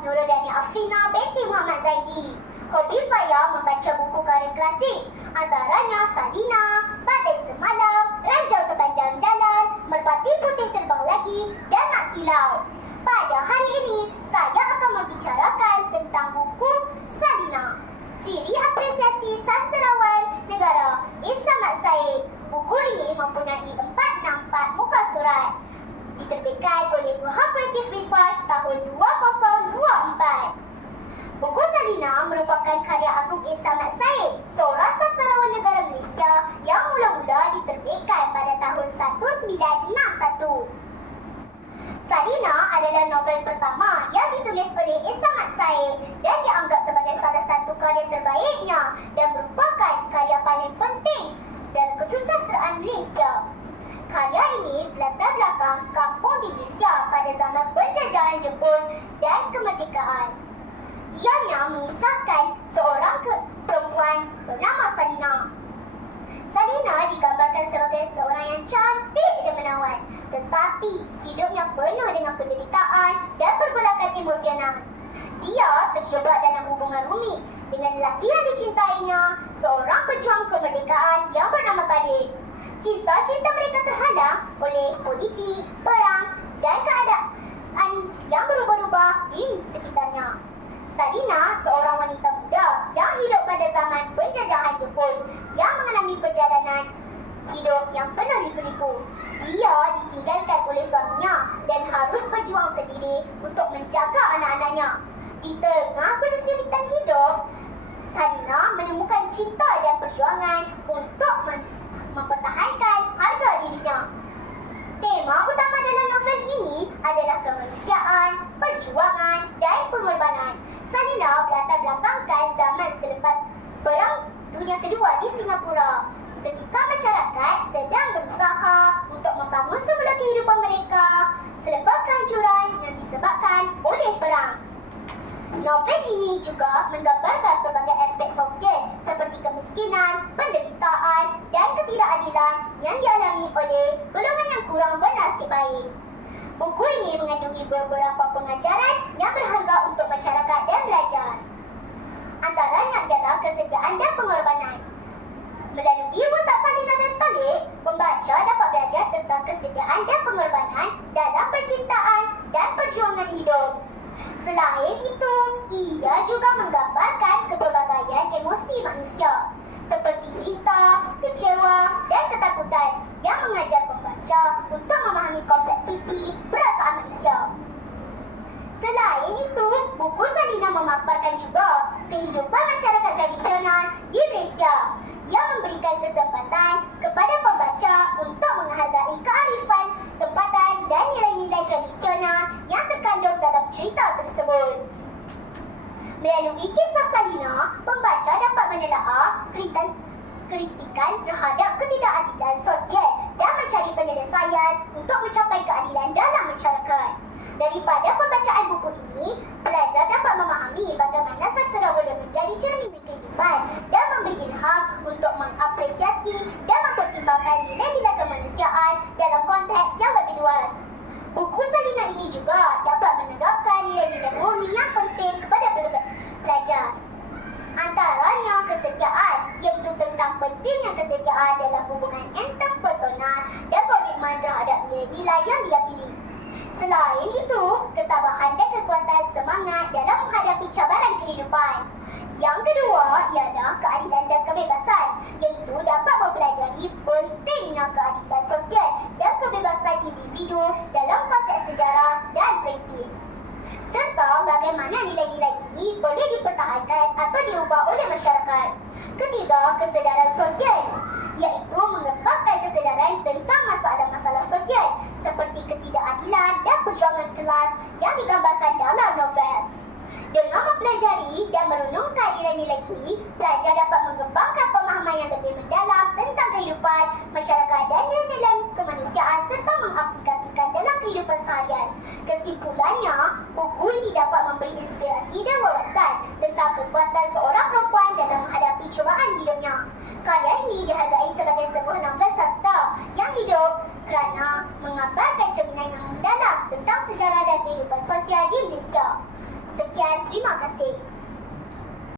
Nuradani Afrina binti Muhammad Zaidi. Hobi saya membaca buku karya klasik, antaranya Salina, Badai Semalam, Ranjau Sepanjang Jalan, Merpati Putih Terbang Lagi dan Mak Kilau. Pada hari ini, saya akan membicarakan tentang buku Salina, Siri Apresiasi Sastrawan Negara Ismail Said. Buku ini mempunyai 464 muka surat. Diterbitkan oleh Nuha Creative Research tahun 2024. Buku Salina merupakan karya agung Ismail Said, seorang sastrawan negara Malaysia yang mula-mula diterbitkan pada tahun 1961. Salina adalah novel pertama yang ditulis oleh Ismail Said dan dianggap sebagai salah satu karya terbaiknya dan merupakan karya paling penting dalam kesusastraan Malaysia. Karya ini berlatar belakang kampung di Malaysia pada zaman penjajahan Jepun dan kemerdekaan. Ianya mengisahkan seorang perempuan bernama Salina. Salina digambarkan sebagai seorang yang cantik dan menawan, tetapi hidupnya penuh dengan penderitaan dan pergolakan emosional. Dia terjebak dalam hubungan rumit dengan lelaki yang dicintainya, seorang pejuang kemerdekaan yang bernama Khalid. Kisah cinta mereka terhalang oleh politik, perang dan keadaan yang berubah-ubah di sekitarnya. Salina seorang wanita muda yang hidup pada zaman penjajahan Jepun yang mengalami perjalanan hidup yang penuh liku-liku. Dia ditinggalkan oleh suaminya dan harus berjuang sendiri untuk menjaga anak-anaknya. Di tengah kesulitan hidup, Salina menemukan cinta dan perjuangan untuk mempertahankan harga dirinya. Tema utama dalam novel ini adalah kemanusiaan, perjuangan dan pengorbanan. Salina berlatar belakangkan zaman selepas Perang Dunia Kedua di Singapura, ketika masyarakat sedang berusaha untuk membangun semula kehidupan mereka selepas kehancuran yang disebabkan oleh perang. Novel ini juga menggambarkan pelbagai aspek sosial seperti kemiskinan, penderitaan dan ketidakadilan yang dialami oleh golongan yang kurang bernasib baik. Buku ini mengandungi beberapa pengajaran yang berharga untuk masyarakat dan belajar. Antaranya ialah kesetiaan dan pengorbanan. Melalui watak Salina dan Khalid, pembaca dapat belajar tentang kesetiaan dan pengorbanan dalam percintaan dan perjuangan hidup. Selain itu, ia juga menggambarkan kepelbagaian emosi manusia seperti cinta, kecewa dan ketakutan yang mengajar pembaca untuk memahami kompleksiti perasaan manusia. Selain itu, buku Salina memaparkan juga kehidupan masyarakat tradisional di Malaysia yang memberikan kesempatan kepada pembaca untuk menghargai kearifan tempatan dan nilai-nilai tradisional yang terkandung dalam cerita tersebut. Melalui kisah Salina, pembaca dapat menelaah kritikan terhadap ketidakadilan sosial dan mencari penyelesaian untuk mencapai keadilan dalam masyarakat. Daripada pembacaan buku ini, pelajar dapat memahami bagaimana sastera boleh menjadi cermin kehidupan dan memberi ilham untuk mengapresiasi dan mempertimbangkan nilai-nilai kemanusiaan dalam konteks yang lebih luas. Buku Salina ini juga dapat menerapkan nilai-nilai murni yang penting kepada pelajar. Antaranya kesetiaan, iaitu tentang pentingnya kesetiaan dalam hubungan interpersonal dan komitmen terhadap nilai-nilai yang diyakini. Selain itu, ketabahan dan kekuatan semangat dalam menghadapi cabaran kehidupan. Yang kedua ialah keadilan dan kebebasan, iaitu dapat mempelajari pentingnya keadilan sosial dan kebebasan individu dalam konteks sejarah dan praktik, serta bagaimana nilai-nilai ini boleh dipertahankan atau diubah oleh masyarakat. Ketiga, kesedaran sosial, iaitu mengembangkan kesedaran tentang masalah-masalah sosial seperti ketidakadilan dan perjuangan kelas yang digambarkan dalam novel. Dengan mempelajari dan merenungkan nilai-nilai ini, pelajar dapat mengembangkan pemahaman yang lebih mendalam tentang kehidupan masyarakat dan nilai-nilai kemanusiaan serta mengaplikasikan dalam kehidupan seharian. Kesimpulannya, buku ini dapat memberi inspirasi dan wawasan tentang kekuatan seorang perempuan dalam menghadapi cubaan hidupnya. Karya ini dihargai sebagai sebuah novel sastra yang hidup kerana mengabarkan cerminan yang mendalam tentang sejarah dan kehidupan sosial di Malaysia. Sekian Terima kasih.